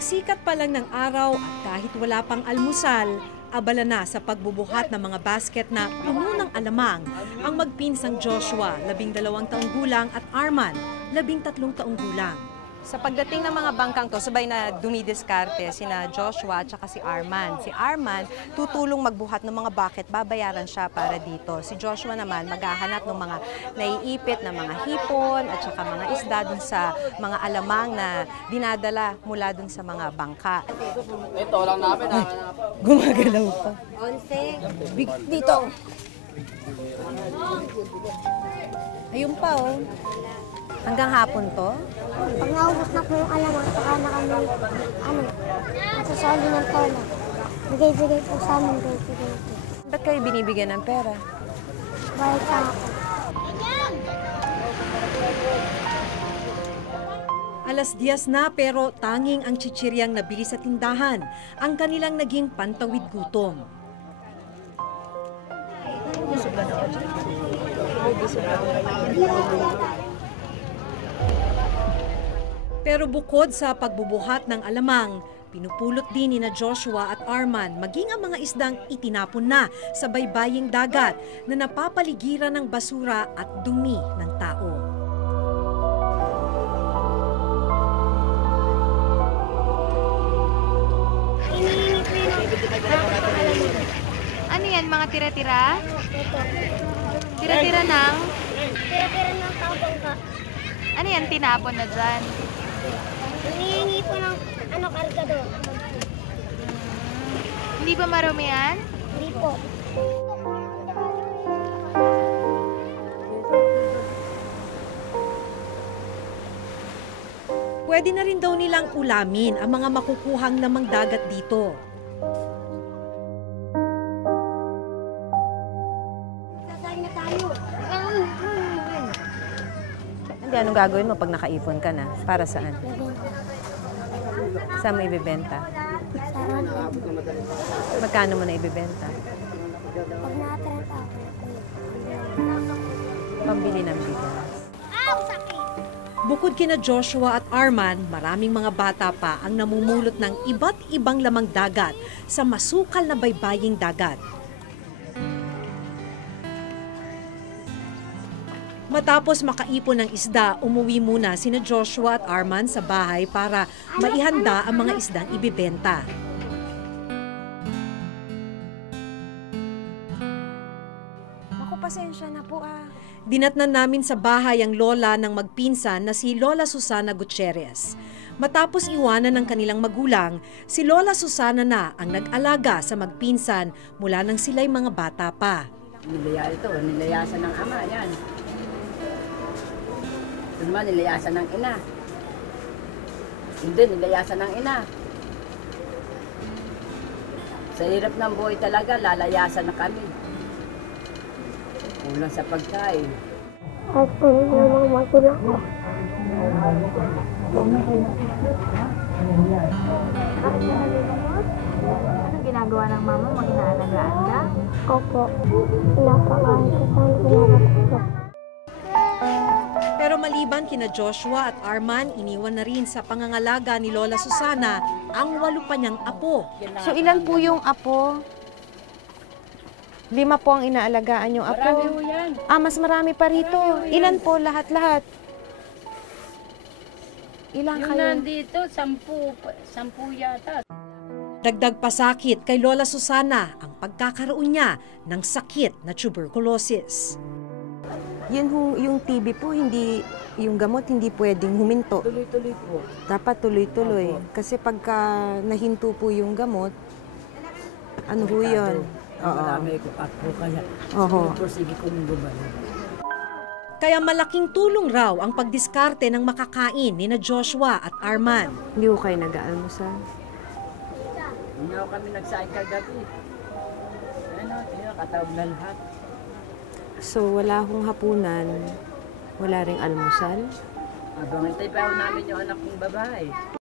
Pagsikat pa lang ng araw at kahit wala pang almusal, abala na sa pagbubuhat ng mga basket na puno ng alamang ang magpinsang Joshua, 12 taong gulang, at Arman, 13 taong gulang. Sa pagdating ng mga bangkang to, sabay na dumidiskarte sina Joshua at saka si Arman. Si Arman tutulong magbuhat ng mga bucket, babayaran siya para dito. Si Joshua naman maghahanap ng mga naiipit na mga hipon at saka mga isda dun sa mga alamang na dinadala mula dun sa mga bangka. Ito lang namin. Gumagalaw pa. Dito. Ayun pa oh. Hanggang hapon to? Pag naubos na po yung alamang, saka na kami, masasali ng tola. Bigay-bigay po sa amin, bigay-bigay po. Ba't kayo binibigyan ng pera? Bayad sa ako. Alas 10 na pero tanging ang chichiryang nabili sa tindahan ang kanilang naging pantawid gutom. Pero bukod sa pagbubuhat ng alamang, pinupulot din ni Joshua at Arman maging ang mga isdang itinapon na sa baybaying dagat na napapaligiran ng basura at dumi ng tao. Ano yan, mga tira-tira? Tira-tira ng? Tira-tira ng tapong ka. Ano yan, tinapon na dyan? Hinihingi po ng kargador. Hindi ba marumi yan? Hindi po. Pwede na rin daw nilang ulamin ang mga makukuhang lamang dagat dito. Sasali na tayo. Hindi, anong gagawin mo pag nakaipon ka na? Para saan? Saan mo ibibenta? Magkano mo na ibibenta? Pag nakataranta ako, Pambili ng bigas. sakit! Bukod kina Joshua at Arman, maraming mga bata pa ang namumulot ng iba't ibang lamang dagat sa masukal na baybaying dagat. Matapos makaipon ng isda, umuwi muna sina Joshua at Arman sa bahay para maihanda ang mga isdang ibibenta. Ako, pasensya na po ah. Dinatnan namin sa bahay ang lola ng magpinsan na si Lola Susana Gutierrez. Matapos iwanan ng kanilang magulang, si Lola Susana na ang nag-alaga sa magpinsan mula nang sila'y mga bata pa. Nilayasan ng ama, yan. Ito naman, nilayasan ng ina. Hindi, nilayasan ng ina. Sa hirap ng buhay talaga, lalayasan na kami. Kulang sa pagkain. At po yung mga magulang ko. Ano ginagawa ng mama mo? Inaalagaan ka? Opo. Pinapakain ko sa pinakatulog. Pero maliban kina Joshua at Arman, iniwan na rin sa pangangalaga ni Lola Susana ang 8 pa niyang apo. So ilan po yung apo? 5 po ang inaalagaan yung apo? Marami ho yan. Mas marami pa rito. Ilan po lahat-lahat? Ilan Yung kayo? nandito, 10 yata. Dagdag pasakit kay Lola Susana ang pagkakaroon niya ng sakit na tuberculosis. Yung TB po, hindi, yung gamot hindi pwedeng huminto. Tuloy-tuloy po. Dapat tuloy-tuloy. Kasi pagka nahinto po yung gamot, ano ho yun? Marami ko po kaya. Oho. Sige ko nung gumalik. Kaya malaking tulong raw ang pagdiskarte ng makakain ni Joshua at Arman. Hindi ko kayo nag-aalmusal. Hindi ako kami nagsaing kagabi. Katawag na lahat. So wala hong hapunan, wala ring almusal? Abang hintay pa namin yung anak kong babae.